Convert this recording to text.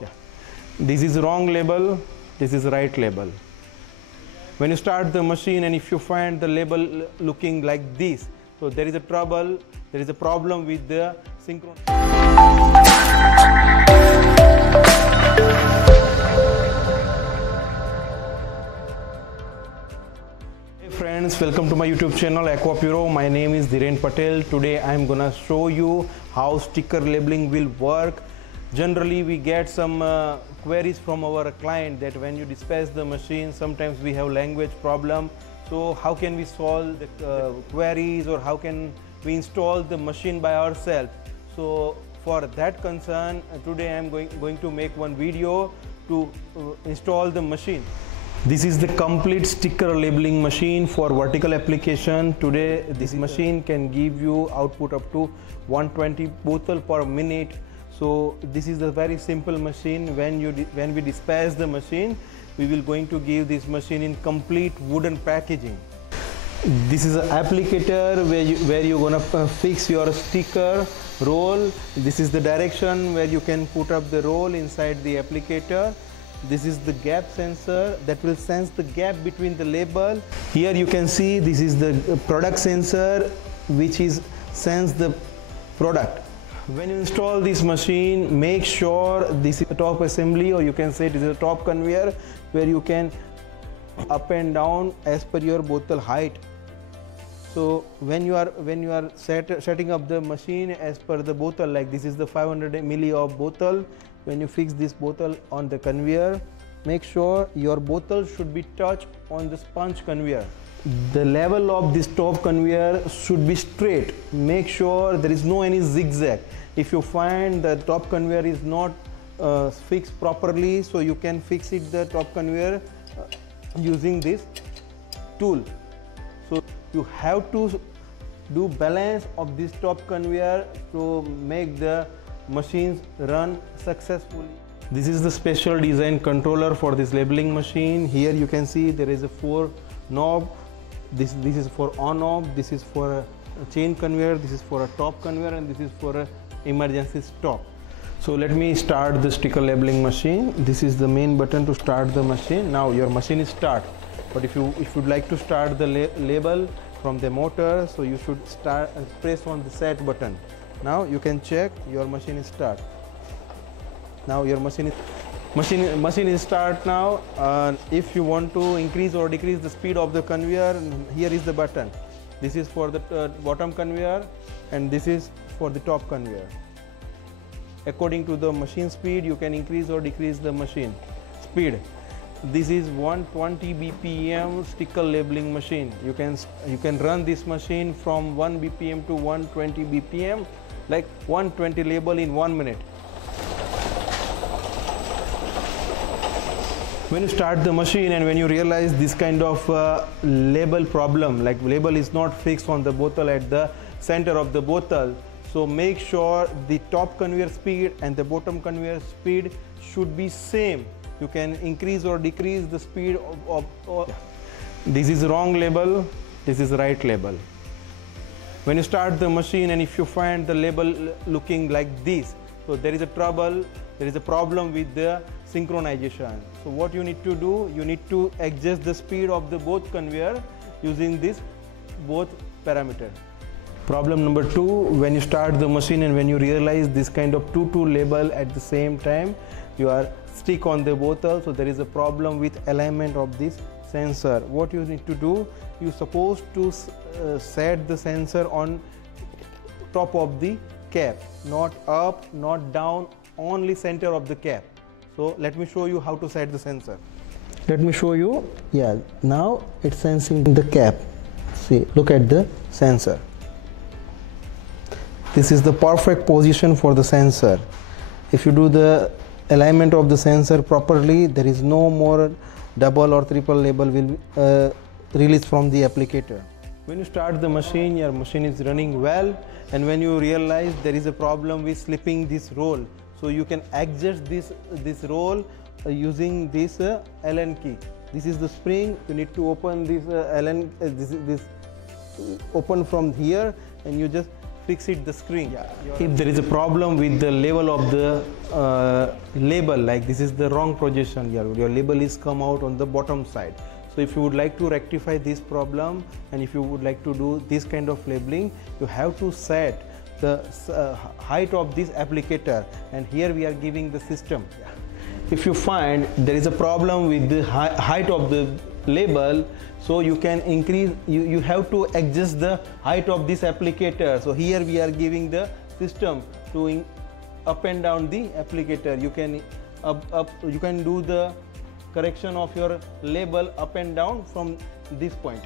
Yeah. This is wrong label, this is right label. When you start the machine and if you find the label looking like this, so there is a trouble, there is a problem with the synchron. Hey friends, welcome to my YouTube channel Acuapuro. My name is Dhiren Patel. Today I am gonna show you how sticker labeling will work. Generally we get some queries from our client that when you dispatch the machine, sometimes we have language problem. So how can we solve the queries, or how can we install the machine by ourselves? So for that concern, today I am going to make one video to install the machine. This is the complete sticker labeling machine for vertical application. Today this machine can give you output up to 120 bottle per minute. So this is a very simple machine. When we dispatch the machine, we will going to give this machine in complete wooden packaging. This is an applicator where you're gonna fix your sticker roll. This is the direction where you can put up the roll inside the applicator. This is the gap sensor that will sense the gap between the label. Here you can see this is the product sensor which is sense the product. When you install this machine, make sure this is a top assembly, or you can say it is a top conveyor where you can up and down as per your bottle height. So when you are setting up the machine as per the bottle, like this is the 500 ml of bottle. When you fix this bottle on the conveyor, make sure your bottle should be touched on the sponge conveyor. The level of this top conveyor should be straight. Make sure there is no any zigzag. If you find the top conveyor is not fixed properly, so you can fix it the top conveyor using this tool. So you have to do balance of this top conveyor to make the machines run successfully. This is the special design controller for this labeling machine. Here you can see there is a 4 knob. This is for on off, this is for a chain conveyor, this is for a top conveyor, and this is for a emergency stop. So let me start the sticker labeling machine. This is the main button to start the machine. Now your machine is start, but if you'd like to start the label from the motor, so you should start and press on the set button. Now you can check your machine is start. Now your machine is start now. If you want to increase or decrease the speed of the conveyor, here is the button. This is for the bottom conveyor and this is for the top conveyor. According to the machine speed, you can increase or decrease the machine speed. This is 120 BPM sticker labeling machine. You can run this machine from 1 BPM to 120 BPM, like 120 label in 1 minute. When you start the machine and when you realize this kind of label problem, like label is not fixed on the bottle at the center of the bottle, so make sure the top conveyor speed and the bottom conveyor speed should be same. You can increase or decrease the speed of this is wrong label, this is right label. When you start the machine and if you find the label looking like this, so there is a trouble, there is a problem with the synchronization. So what you need to do, you need to adjust the speed of the both conveyor using this both parameter. Problem number 2, when you start the machine and when you realize this kind of two label at the same time, you are stick on the bottle, so there is a problem with alignment of this sensor. What you need to do, you supposed to set the sensor on top of the cap, not up, not down, only center of the cap. So let me show you how to set the sensor. Let me show you. Yeah, now it's sensing the cap. See, look at the sensor. This is the perfect position for the sensor. If you do the alignment of the sensor properly, there is no more double or triple label will release from the applicator. When you start the machine, your machine is running well, and when you realize there is a problem with slipping this roll, so you can adjust this roll using this Allen key. This is the spring. You need to open this Allen. This open from here, and you just fix it the screen. If there is a problem with the level of the label, like this is the wrong position here, your label is come out on the bottom side. So if you would like to rectify this problem, and if you would like to do this kind of labeling, you have to set the height of this applicator, and here we are giving the system. If you find there is a problem with the height of the label, so you can increase, you have to adjust the height of this applicator. So here we are giving the system to up and down the applicator. You can you can do the correction of your label up and down from this point.